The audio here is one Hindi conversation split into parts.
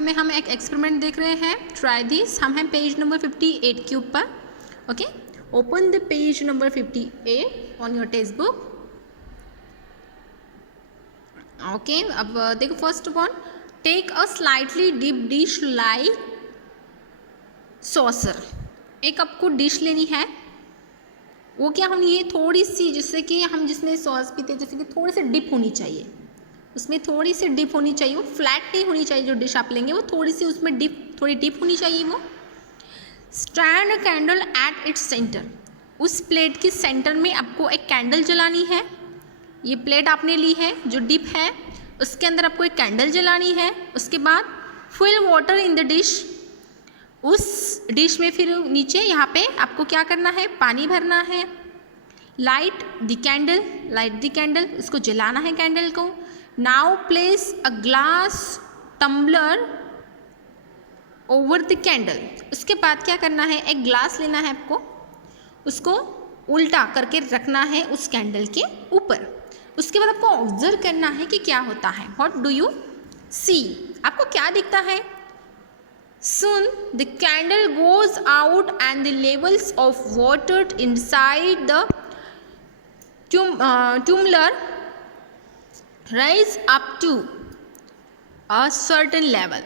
वीडियो में हम एक एक्सपेरिमेंट देख रहे हैं, ट्राई दिस। हम हैं पेज नंबर 58 के ऊपर। Okay, open the page number 58 on your text book. Okay, अब देखो first one, take a slightly deep dish like saucer. एक आपको डिश लेनी है, वो क्या होनी है, थोड़ी सी, जिससे कि हम जिसमें सॉस पीते हैं, जैसे कि थोड़ी सी डिप होनी चाहिए, उसमें थोड़ी सी डिप होनी चाहिए। वो फ्लैट नहीं होनी चाहिए, जो डिश आप लेंगे वो थोड़ी सी उसमें थोड़ी डिप होनी चाहिए वो। Stand a candle at its centre. उस प्लेट के सेंटर में आपको एक कैंडल जलानी है। ये प्लेट आपने ली है जो डिप है, उसके अंदर आपको एक कैंडल जलानी है। उसके बाद fill water in the dish. उस डिश में फिर नीचे यहाँ पे आपको क्या करना है, पानी भरना है। लाइट द कैंडल, इसको जलाना है कैंडल को। Now place a glass tumbler over the candle. उसके बाद क्या करना है, एक ग्लास लेना है आपको, उसको उल्टा करके रखना है उस कैंडल के ऊपर। उसके बाद आपको ऑब्जर्व करना है कि क्या होता है। व्हाट डू यू सी, आपको क्या दिखता है। Soon the candle goes out and the levels of water inside the tumbler rise up to a certain level।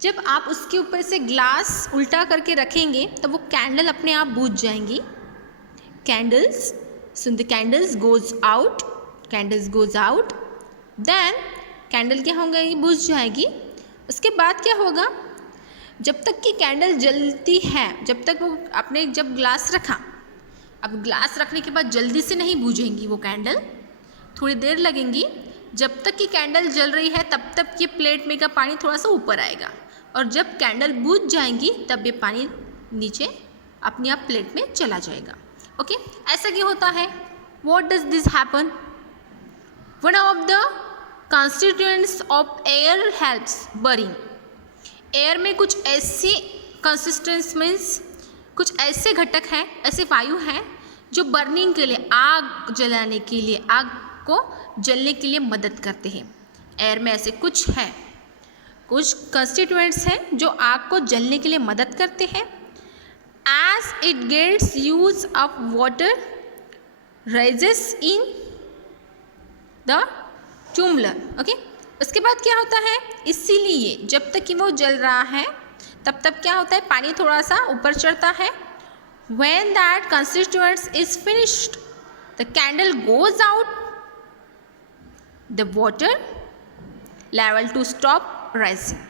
जब आप उसके ऊपर से ग्लास उल्टा करके रखेंगे तो वो कैंडल अपने आप बुझ जाएंगी। Candles, soon the candles goes out, then candle क्या होगा, बुझ जाएगी। उसके बाद क्या होगा, जब तक कि कैंडल जलती है, जब तक वो आपने जब ग्लास रखा, अब ग्लास रखने के बाद जल्दी से नहीं बुझेंगी वो कैंडल, थोड़ी देर लगेंगी। जब तक कि कैंडल जल रही है तब तक ये प्लेट में का पानी थोड़ा सा ऊपर आएगा, और जब कैंडल बुझ जाएंगी तब ये पानी नीचे अपने आप प्लेट में चला जाएगा। ओके, ऐसा क्यों होता है। What does this happen, one of the constituents of air helps burning. Air में कुछ ऐसी कंसिस्टेंस मीन्स कुछ ऐसे घटक हैं, ऐसे वायु हैं जो बर्निंग के लिए, आग जलाने के लिए, आग को जलने के लिए मदद करते हैं। एयर में ऐसे कुछ है, कुछ कंस्टिट्यूएंट्स हैं जो आग को जलने के लिए मदद करते हैं। As it gets use of water rises in the tumbler. Okay, उसके बाद क्या होता है, इसीलिए जब तक कि वो जल रहा है तब तक क्या होता है, पानी थोड़ा सा ऊपर चढ़ता है। When that constituents is finished, the candle goes out, the water level to stop rising।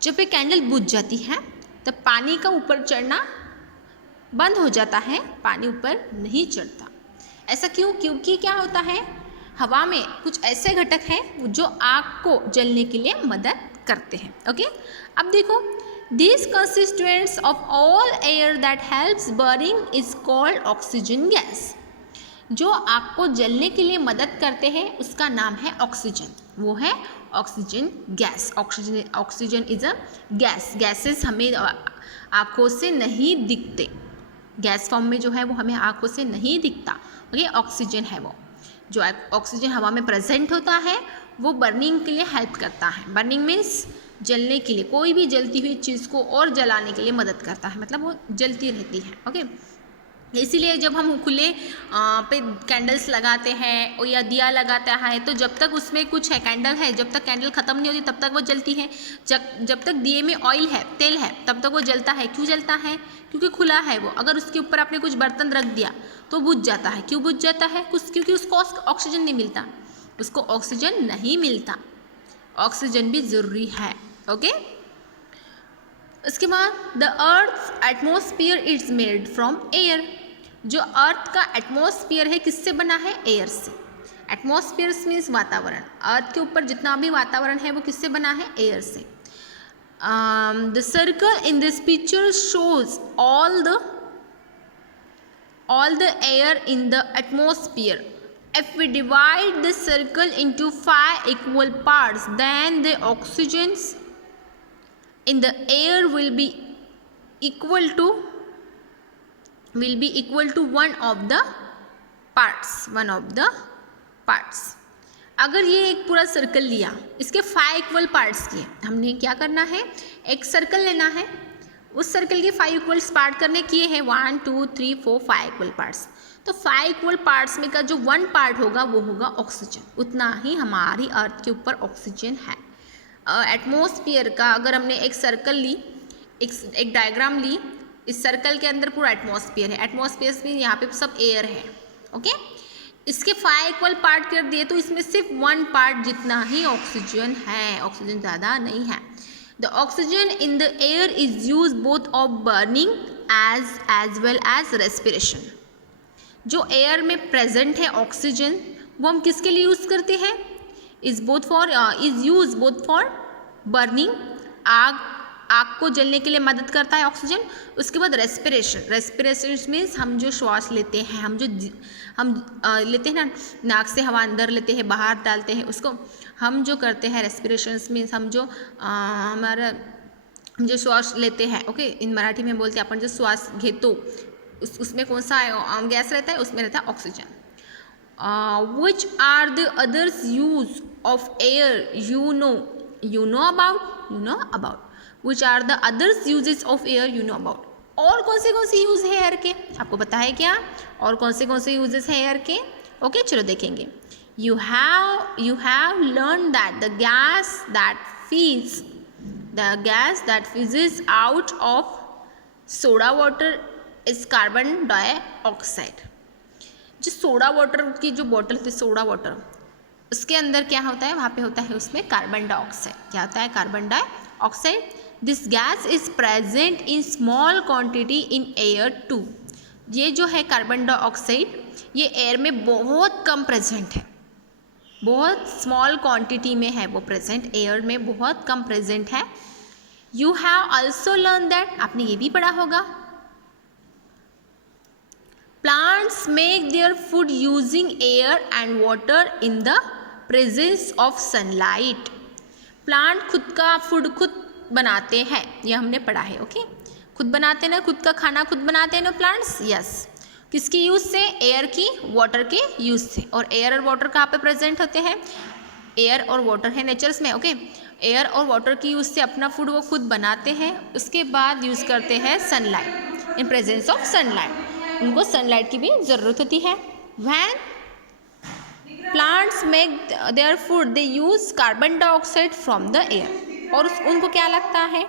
जब ये कैंडल बुझ जाती है तब पानी का ऊपर चढ़ना बंद हो जाता है, पानी ऊपर नहीं चढ़ता। ऐसा क्यों, क्योंकि क्या होता है, हवा में कुछ ऐसे घटक हैं जो आग को जलने के लिए मदद करते हैं। ओके, अब देखो, this constituents of all air that helps burning is called oxygen gas. जो आग को जलने के लिए मदद करते हैं उसका नाम है ऑक्सीजन, वो है oxygen gas. Oxygen is a gas. Gases हमें आँखों से नहीं दिखते, गैस फॉर्म में जो है वो हमें आँखों से नहीं दिखता। ओके, ऑक्सीजन है वो, जो ऑक्सीजन हवा में प्रेजेंट होता है वो बर्निंग के लिए हेल्प करता है। बर्निंग मीन्स जलने के लिए, कोई भी जलती हुई चीज़ को और जलाने के लिए मदद करता है, मतलब वो जलती रहती है। ओके, इसीलिए जब हम खुले पे कैंडल्स लगाते हैं और या दिया लगाता है तो जब तक उसमें कुछ है, कैंडल है, जब तक कैंडल ख़त्म नहीं होती तब तक वो जलती है। जब तक दिए में ऑयल है, तेल है, तब तक वो जलता है। क्यों जलता है, क्योंकि खुला है वो। अगर उसके ऊपर आपने कुछ बर्तन रख दिया तो बुझ जाता है। क्यों बुझ जाता है, क्योंकि उसको ऑक्सीजन नहीं मिलता, उसको ऑक्सीजन नहीं मिलता। ऑक्सीजन भी ज़रूरी है। ओके, उसके बाद the earth atmosphere is made from air. जो अर्थ का एटमॉस्फेयर है किससे बना है, एयर से। एटमॉस्फेयर मीन्स वातावरण, अर्थ के ऊपर जितना भी वातावरण है वो किससे बना है, एयर से। The circle in this picture shows all the air in the atmosphere. If we divide the circle into 5 equal parts, then the oxygens in the air will be equal to one of the parts, अगर ये एक पूरा सर्कल लिया, इसके 5 इक्वल पार्ट्स किए, हमने क्या करना है, एक सर्कल लेना है, उस सर्कल के 5 इक्वल्स पार्ट करने किए हैं, 1 2 3 4 5 इक्वल पार्ट्स। तो 5 इक्वल पार्ट्स में का जो 1 पार्ट होगा वो होगा ऑक्सीजन। उतना ही हमारी अर्थ के ऊपर ऑक्सीजन है। एटमॉस्फेयर का अगर हमने एक सर्कल ली, एक डायग्राम ली, इस सर्कल के अंदर पूरा एटमॉस्फेयर है, एटमॉस्फेयर में यहाँ पे सब एयर है, ओके। इसके 5 इक्वल पार्ट कर दिए तो इसमें सिर्फ 1 पार्ट जितना ही ऑक्सीजन है, ऑक्सीजन ज़्यादा नहीं है। The oxygen in the air is use both of burning as well as respiration. जो एयर में प्रेजेंट है ऑक्सीजन, वो हम किसके लिए यूज़ करते हैं, is use both for burning, आग को जलने के लिए मदद करता है ऑक्सीजन। उसके बाद रेस्पिरेशन मीन्स हम जो श्वास लेते हैं, हम लेते हैं ना, नाक से हवा अंदर लेते हैं, बाहर डालते हैं, उसको हम जो करते हैं रेस्पिरेशन मीन्स हम जो हम जो श्वास लेते हैं, ओके, इन मराठी में बोलते हैं अपन जो श्वास घेतो, उसमें कौन सा गैस रहता है, उसमें रहता है oxygen. Which are the others use of air you know about Which are the others uses of air you know about? और कौन से यूज़ है एयर के, आपको पता है क्या, और कौन से यूजेस है एयर के, ओके, चलो देखेंगे। You have learned that the gas that fizzes out of soda water is carbon dioxide। जो सोडा वाटर की जो बॉटल थी, सोडा वाटर, उसके अंदर क्या होता है, वहाँ पे होता है उसमें कार्बन डाइऑक्साइड। क्या होता है, carbon dioxide. This gas is present in small quantity in air too. ये जो है कार्बन डाइऑक्साइड, ये एयर में बहुत कम प्रेजेंट है, बहुत स्मॉल क्वांटिटी में है वो प्रेजेंट, एयर में बहुत कम प्रेजेंट है। You have also learn that, आपने ये भी पढ़ा होगा, plants make their food using air and water in the presence of sunlight. Plant खुद का फूड खुद बनाते हैं, ये हमने पढ़ा है, ओके। खुद बनाते हैं ना, खुद का खाना खुद बनाते हैं ना प्लांट्स, यस। किसकी यूज़ से, एयर की, वाटर के यूज़ से। और एयर और वाटर कहाँ पे प्रेजेंट होते हैं, एयर और वाटर है नेचर्स में, ओके। एयर और वाटर की यूज़ से अपना फूड वो खुद बनाते हैं, उसके बाद यूज़ करते हैं sunlight, in presence of sunlight. उनको सनलाइट की भी ज़रूरत होती है। When plants make their food they use carbon dioxide from the air, और उनको क्या लगता है,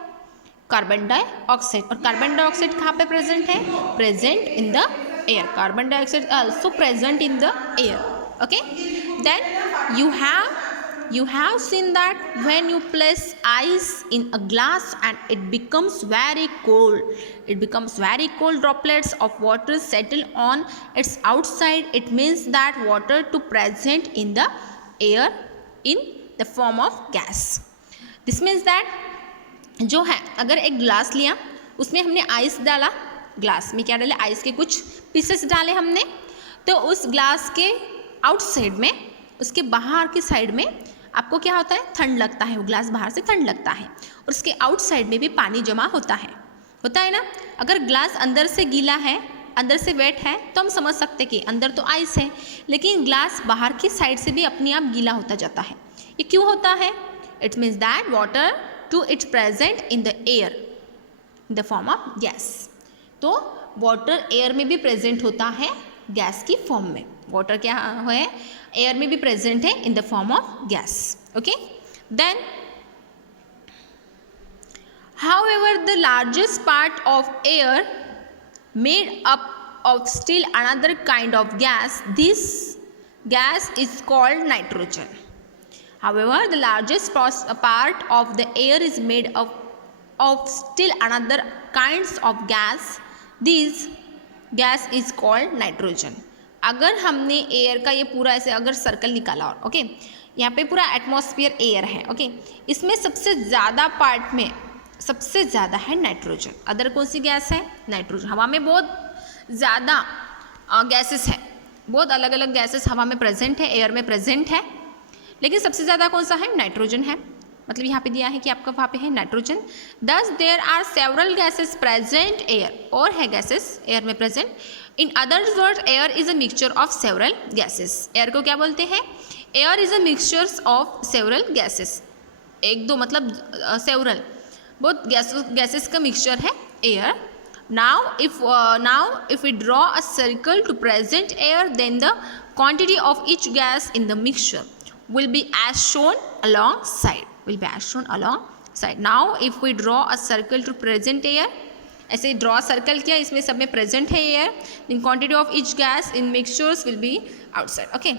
कार्बन डाइऑक्साइड। और कार्बन डाइऑक्साइड कहाँ पे प्रेजेंट है, present in the air. Carbon dioxide also present in the air, okay. Then you have seen that when you place ice in a glass and it becomes very cold, droplets of water settle on its outside. It means that water to present in the air in the form of gas. This means that जो है, अगर एक ग्लास लिया, उसमें हमने आइस डाला, ग्लास में क्या डाले, आइस के कुछ पीसेस डाले हमने, तो उस ग्लास के आउटसाइड में, उसके बाहर की साइड में आपको क्या होता है, ठंड लगता है, वो ग्लास बाहर से ठंड लगता है, और उसके आउटसाइड में भी पानी जमा होता है ना। अगर ग्लास अंदर से गीला है, अंदर से वेट है, तो हम समझ सकते हैं कि अंदर तो आइस है, लेकिन ग्लास बाहर की साइड से भी अपने आप गीला होता जाता है। ये क्यों होता है, it means that water too its present in the air in the form of gas. तो वाटर एयर में भी प्रेजेंट होता है गैस की फॉर्म में। वाटर क्या है, एयर में भी प्रेजेंट है in the form of gas, okay. Then however the largest part of air made up of still another kind of gas, this gas is called nitrogen. However, the largest part of the air is made of still another kinds of gas. This gas is called nitrogen. अगर हमने एयर का ये पूरा ऐसे अगर सर्कल निकाला, और ओके, यहाँ पे पूरा एटमॉस्फेयर एयर है, ओके, इसमें सबसे ज़्यादा पार्ट में सबसे ज़्यादा है नाइट्रोजन। अदर कौन सी गैस है, नाइट्रोजन। हवा में बहुत ज़्यादा गैसेस है, बहुत अलग अलग गैसेस हवा में प्रेजेंट है, एयर में प्रेजेंट है, लेकिन सबसे ज़्यादा कौन सा है, नाइट्रोजन है। मतलब यहाँ पे दिया है कि आपका वहाँ पे है nitrogen. Thus there are several gases present air, और है गैसेस एयर में present. In other word air is a mixture of several gases. Air को क्या बोलते हैं, air is a mixtures of several gases, एक दो मतलब सेवरल, बहुत गैसेस का मिक्सचर है air. Now if we draw a circle to present air, then the quantity of each gas in the mixture will be as shown alongside. Now if we draw a circle to present air, ऐसे ड्रॉ सर्कल किया, इसमें सब में प्रेजेंट है air, then quantity of each gas in mixtures will be outside. Okay,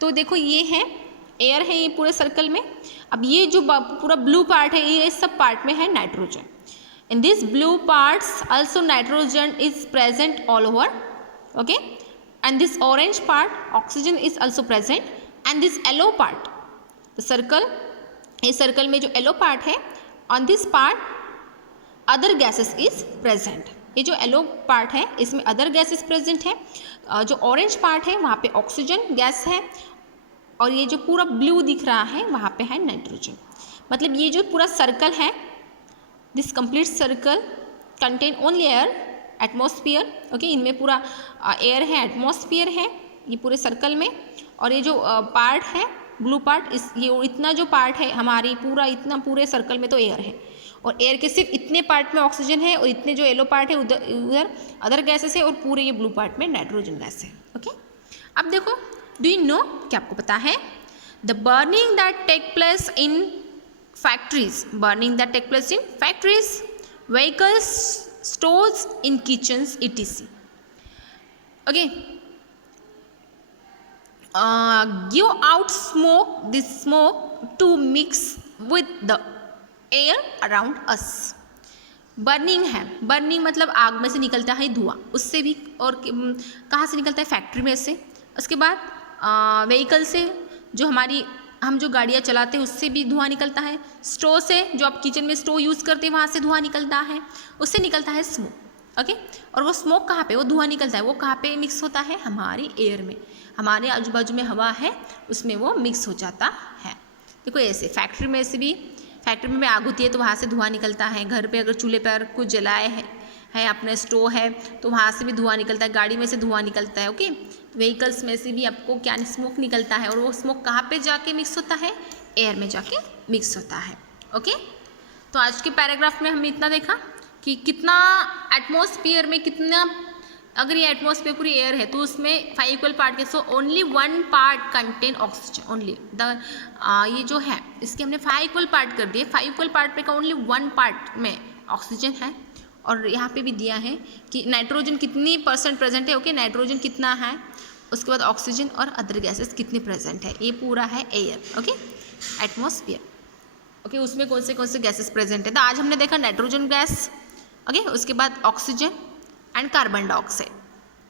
तो देखो ये है एयर है ये पूरे सर्कल में. अब ये जो पूरा ब्लू पार्ट है ये सब पार्ट में है nitrogen. In these blue parts also nitrogen is present all over, okay, and this orange part oxygen is also present, and this yellow part, the circle, इस circle में जो yellow part है, on this part other gases is present. ये जो yellow part है इसमें other gases present है, जो orange part है वहाँ पे oxygen गैस है, और ये जो पूरा blue दिख रहा है वहाँ पे है नाइट्रोजन. मतलब ये जो पूरा सर्कल है, this complete circle contain only air, atmosphere. Okay, इनमें पूरा एयर है, एटमॉस्फेयर है ये पूरे सर्कल में. और ये जो पार्ट है ब्लू पार्ट, इस ये इतना जो पार्ट है हमारी पूरा इतना पूरे सर्कल में तो एयर है, और एयर के सिर्फ इतने पार्ट में ऑक्सीजन है, और इतने जो येलो पार्ट है उधर अदर गैसेस है, और पूरे ये ब्लू पार्ट में नाइट्रोजन गैस है. ओके, अब देखो, डू यू नो, क्या आपको पता है, the burning that take place in factories, vehicles, stores, in kitchens, etc. Okay, give out this smoke to mix with the air around us. Burning है, बर्निंग मतलब आग में से निकलता है धुआं, उससे भी, और कहाँ से निकलता है, फैक्ट्री में से. उसके बाद व्हीकल से, जो हमारी हम जो गाड़ियाँ चलाते हैं उससे भी धुआं निकलता है. स्टोव से, जो आप किचन में स्टोव यूज़ करते हैं वहाँ से धुआं निकलता है, उससे निकलता है स्मोक. ओके, और वो स्मोक कहाँ पे, वो धुआं निकलता है, वो कहाँ पे मिक्स होता है, हमारी एयर में, हमारे आजू बाजू में हवा है उसमें वो मिक्स हो जाता है. देखो ऐसे फैक्ट्री में से भी, फैक्ट्री में आग होती है तो वहाँ से धुआं निकलता है. घर पे अगर चूल्हे पर कुछ जलाए है अपना स्टोव है तो वहाँ से भी धुआं निकलता है, गाड़ी में से धुआं निकलता है. ओके, व्हीकल्स में से भी आपको क्या स्मोक निकलता है, और वो स्मोक कहाँ पे जाके मिक्स होता है, एयर में जाके मिक्स होता है. ओके, तो आज के पैराग्राफ में हमने इतना देखा कि कितना एटमॉस्फेयर में कितना, अगर ये एटमॉस्फेयर पूरी एयर है तो उसमें 5 इक्वल पार्ट के, so only 1 part contain oxygen only. ये जो है इसके हमने 5 इक्वल पार्ट कर दिए, 5 इक्वल पार्ट पे का ओनली 1 पार्ट में ऑक्सीजन है. और यहाँ पे भी दिया है कि नाइट्रोजन कितनी % प्रेजेंट है. ओके, नाइट्रोजन कितना है, उसके बाद ऑक्सीजन और अदर गैसेस कितने प्रेजेंट है. ये पूरा है एयर. Okay, atmosphere. ओके, उसमें कौन से गैसेस प्रेजेंट है. तो आज हमने देखा नाइट्रोजन गैस. ओके, उसके बाद ऑक्सीजन एंड कार्बन डाइऑक्साइड.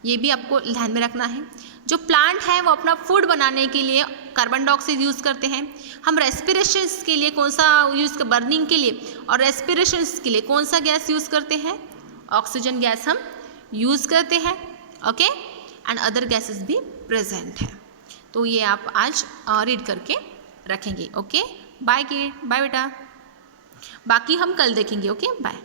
ये भी आपको ध्यान में रखना है. जो प्लांट है वो अपना फूड बनाने के लिए कार्बन डाइऑक्साइड यूज़ करते हैं. हम रेस्पिरेशंस के लिए कौन सा यूज़, बर्निंग के लिए और रेस्पिरेशंस के लिए कौन सा गैस यूज़ करते हैं, ऑक्सीजन गैस हम यूज़ करते हैं. ओके, एंड अदर गैसेस भी प्रेजेंट है. तो ये आप आज रीड करके रखेंगे. ओके, बाय किड, बाय बेटा, बाकी हम कल देखेंगे. Okay, bye.